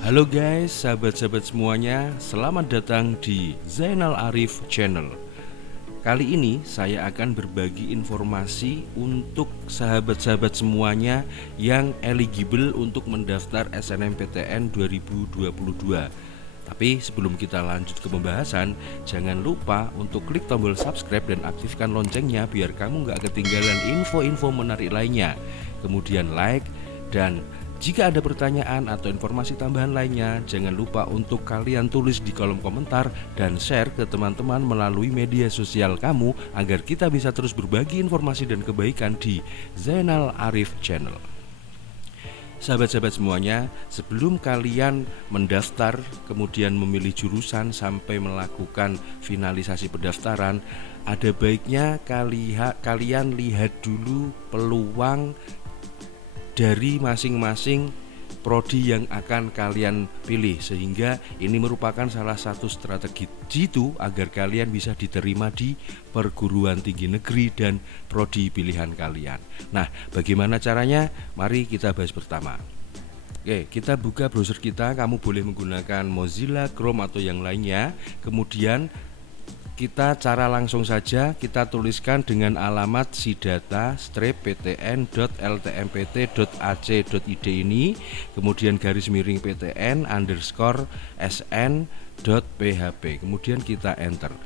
Halo guys, sahabat-sahabat semuanya, selamat datang di Zainal Arif Channel. Kali ini saya akan berbagi informasi untuk sahabat-sahabat semuanya yang eligible untuk mendaftar SNMPTN 2022. Tapi sebelum kita lanjut ke pembahasan, jangan lupa untuk klik tombol subscribe dan aktifkan loncengnya biar kamu gak ketinggalan info-info menarik lainnya. Kemudian like, dan jika ada pertanyaan atau informasi tambahan lainnya, jangan lupa untuk kalian tulis di kolom komentar dan share ke teman-teman melalui media sosial kamu agar kita bisa terus berbagi informasi dan kebaikan di Zainal Arif Channel. Sahabat-sahabat semuanya, sebelum kalian mendaftar, kemudian memilih jurusan sampai melakukan finalisasi pendaftaran, ada baiknya kalian lihat dulu peluang dari masing-masing prodi yang akan kalian pilih, sehingga ini merupakan salah satu strategi jitu agar kalian bisa diterima di perguruan tinggi negeri dan prodi pilihan kalian. Nah, bagaimana caranya? Mari kita bahas pertama. Oke, kita buka browser kita. Kamu boleh menggunakan Mozilla, Chrome atau yang lainnya. Kemudian cara langsung saja kita tuliskan dengan alamat sidata-ptn.ltmpt.ac.id ini, kemudian garis miring ptn_sn.php, kemudian kita enter.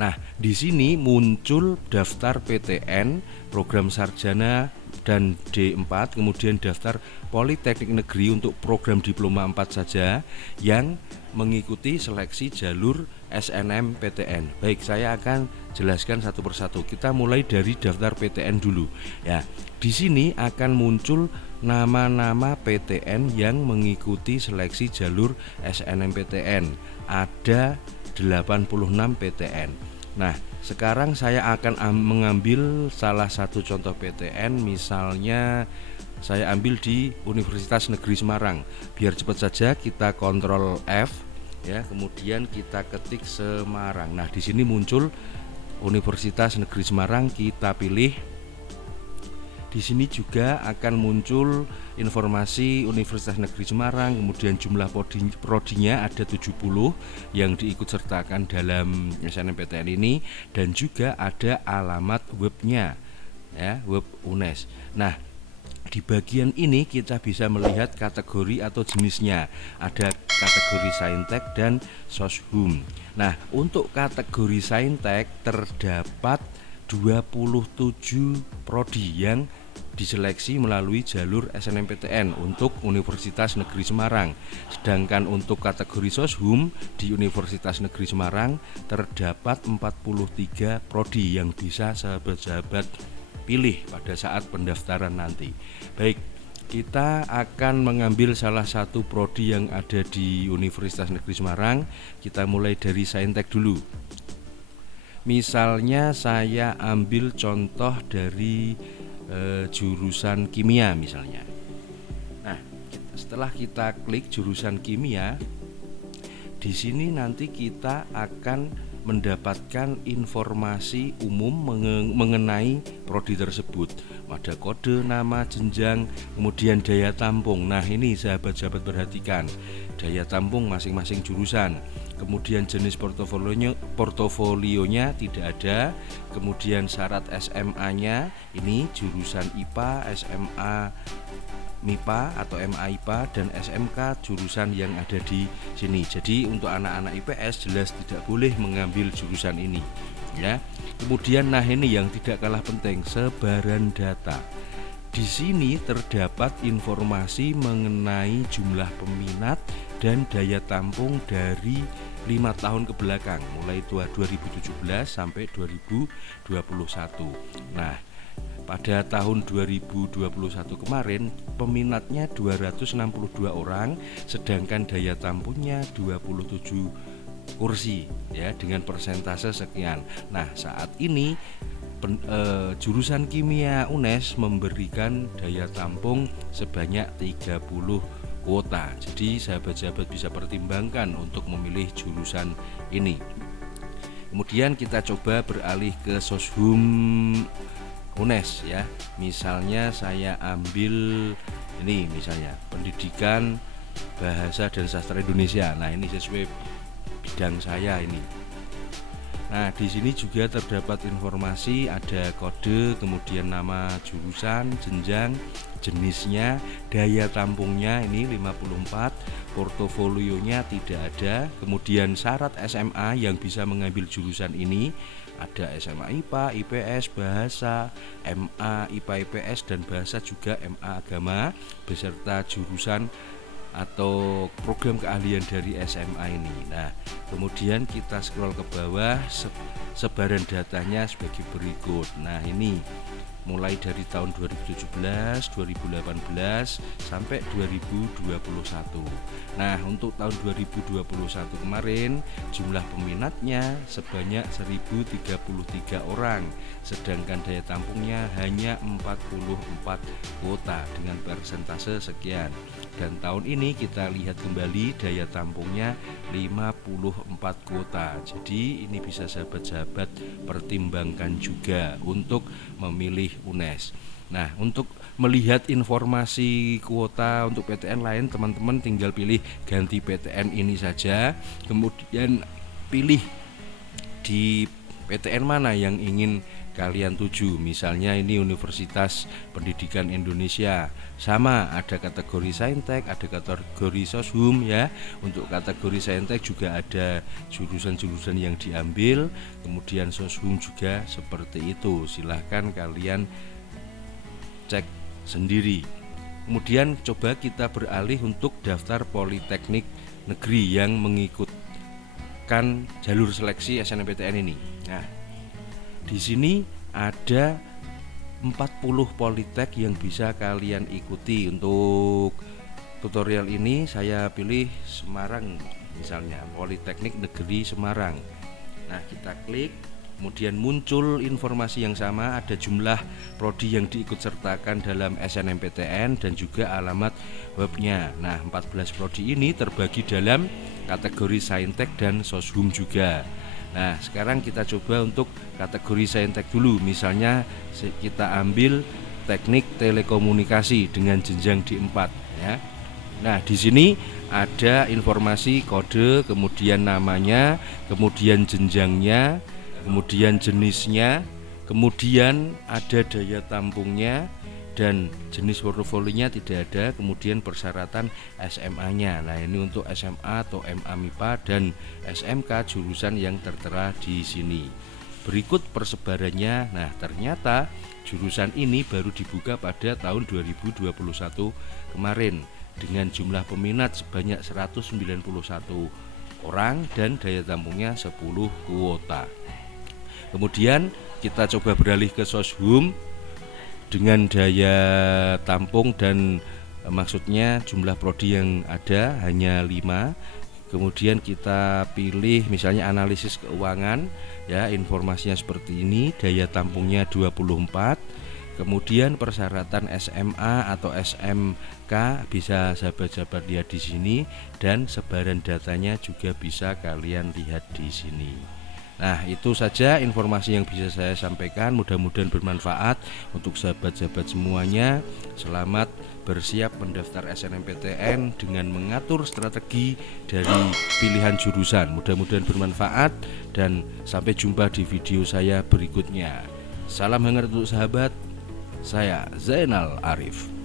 Nah, di sini muncul daftar PTN, program sarjana dan D4, kemudian daftar Politeknik Negeri untuk program diploma 4 saja yang mengikuti seleksi jalur SNMPTN. Baik, saya akan jelaskan satu persatu. Kita mulai dari daftar PTN dulu. Ya, di sini akan muncul nama-nama PTN yang mengikuti seleksi jalur SNMPTN. Ada 86 PTN. Nah, sekarang saya akan mengambil salah satu contoh PTN, misalnya saya ambil di Universitas Negeri Semarang. Biar cepat saja kita Ctrl F ya, kemudian kita ketik Semarang. Nah, di sini muncul Universitas Negeri Semarang, kita pilih. Di sini juga akan muncul informasi Universitas Negeri Semarang, kemudian jumlah prodinya ada 70 yang diikutsertakan dalam SNMPTN ini, dan juga ada alamat webnya ya, web UNES. Nah, di bagian ini kita bisa melihat kategori atau jenisnya. Ada kategori Saintek dan Soshum. Nah, untuk kategori Saintek terdapat 27 prodi yang diseleksi melalui jalur SNMPTN untuk Universitas Negeri Semarang. Sedangkan untuk kategori Soshum di Universitas Negeri Semarang terdapat 43 prodi yang bisa sahabat-sahabat pilih pada saat pendaftaran nanti. Baik, kita akan mengambil salah satu prodi yang ada di Universitas Negeri Semarang. Kita mulai dari Saintek dulu. Misalnya saya ambil contoh dari jurusan kimia misalnya. Nah, setelah kita klik jurusan kimia, di sini nanti kita akan mendapatkan informasi umum mengenai prodi tersebut. Ada kode, nama, jenjang, kemudian daya tampung. Nah, ini sahabat-sahabat perhatikan, daya tampung masing-masing jurusan. Kemudian jenis portofolionya tidak ada. Kemudian syarat SMA-nya, ini jurusan IPA, SMA MIPA atau MA-IPA, dan SMK jurusan yang ada di sini. Jadi untuk anak-anak IPS jelas tidak boleh mengambil jurusan ini ya. Kemudian nah, ini yang tidak kalah penting, sebaran data. Di sini terdapat informasi mengenai jumlah peminat dan daya tampung dari 5 tahun ke belakang, mulai 2017 sampai 2021. Nah, pada tahun 2021 kemarin peminatnya 262 orang, sedangkan daya tampungnya 27 kursi ya, dengan persentase sekian. Nah, saat ini jurusan kimia UNES memberikan daya tampung sebanyak 30 kuota. Jadi sahabat-sahabat bisa pertimbangkan untuk memilih jurusan ini. Kemudian kita coba beralih ke Soshum UNES ya. Misalnya saya ambil ini, misalnya pendidikan Bahasa dan Sastra Indonesia. Nah, ini sesuai bidang saya ini. Nah, di sini juga terdapat informasi, ada kode, kemudian nama jurusan, jenjang, jenisnya, daya tampungnya ini 54, portofolionya tidak ada, kemudian syarat SMA yang bisa mengambil jurusan ini, ada SMA IPA, IPS, Bahasa, MA IPA IPS dan Bahasa juga MA Agama beserta jurusan atau program keahlian dari SMA ini. Nah, kemudian kita scroll ke bawah, sebaran datanya sebagai berikut. Nah, ini mulai dari tahun 2017, 2018 sampai 2021. Nah, untuk tahun 2021 kemarin jumlah peminatnya sebanyak 1033 orang, sedangkan daya tampungnya hanya 44 kuota dengan persentase sekian. Dan tahun ini kita lihat kembali daya tampungnya 54 kuota. Jadi ini bisa sahabat-sahabat pertimbangkan juga untuk memilih UNES. Nah, untuk melihat informasi kuota untuk PTN lain, teman-teman tinggal pilih ganti PTN ini saja, kemudian pilih di PTN mana yang ingin kalian tuju. Misalnya ini Universitas Pendidikan Indonesia, sama ada kategori Saintek, ada kategori Soshum ya. Untuk kategori Saintek juga ada jurusan-jurusan yang diambil, kemudian Soshum juga seperti itu. Silahkan kalian cek sendiri. Kemudian coba kita beralih untuk daftar Politeknik Negeri yang mengikutkan jalur seleksi SNMPTN ini. Nah, di sini ada 40 politek yang bisa kalian ikuti. Untuk tutorial ini saya pilih Semarang, misalnya Politeknik Negeri Semarang. Nah, kita klik, kemudian muncul informasi yang sama, ada jumlah prodi yang diikutsertakan dalam SNMPTN dan juga alamat webnya. Nah, 14 prodi ini terbagi dalam kategori Saintek dan Soshum juga. Nah, sekarang kita coba untuk kategori Saintek dulu. Misalnya kita ambil Teknik Telekomunikasi dengan jenjang D4 ya. Nah, di sini ada informasi kode, kemudian namanya, kemudian jenjangnya, kemudian jenisnya, kemudian ada daya tampungnya dan jenis portofolionya tidak ada, kemudian persyaratan SMA-nya. Nah, ini untuk SMA atau MA MIPA dan SMK jurusan yang tertera di sini. Berikut persebarannya. Nah, ternyata jurusan ini baru dibuka pada tahun 2021 kemarin dengan jumlah peminat sebanyak 191 orang dan daya tampungnya 10 kuota. Kemudian kita coba beralih ke Soshum dengan daya tampung dan maksudnya jumlah prodi yang ada hanya 5. Kemudian kita pilih misalnya analisis keuangan ya, informasinya seperti ini, daya tampungnya 24. Kemudian persyaratan SMA atau SMK bisa sahabat-sahabat lihat di sini dan sebaran datanya juga bisa kalian lihat di sini. Nah, itu saja informasi yang bisa saya sampaikan. Mudah-mudahan bermanfaat untuk sahabat-sahabat semuanya. Selamat bersiap mendaftar SNMPTN dengan mengatur strategi dari pilihan jurusan. Mudah-mudahan bermanfaat dan sampai jumpa di video saya berikutnya. Salam hangat untuk sahabat. Saya Zainal Arif.